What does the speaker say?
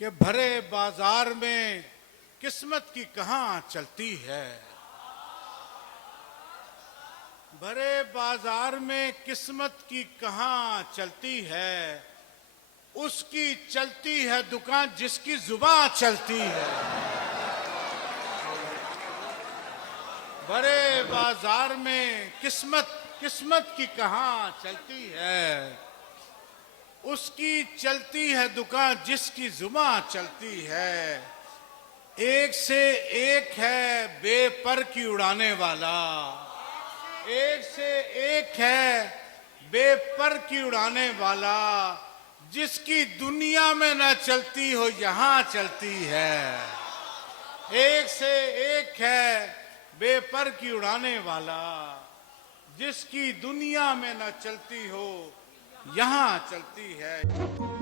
कि भरे बाजार में किस्मत की कहां चलती है। भरे बाजार में किस्मत की कहां चलती है, उसकी चलती है दुकान जिसकी जुबान चलती है। भरे बाजार में किस्मत की कहां चलती है, उसकी चलती है दुकान जिसकी जुबान चलती है। एक से एक है बेपर की उड़ाने वाला, एक से एक है बेपर की उड़ाने वाला, जिसकी दुनिया में न चलती हो यहां चलती है। एक से एक है बेपर की उड़ाने वाला, जिसकी दुनिया में न चलती हो यहां चलती है।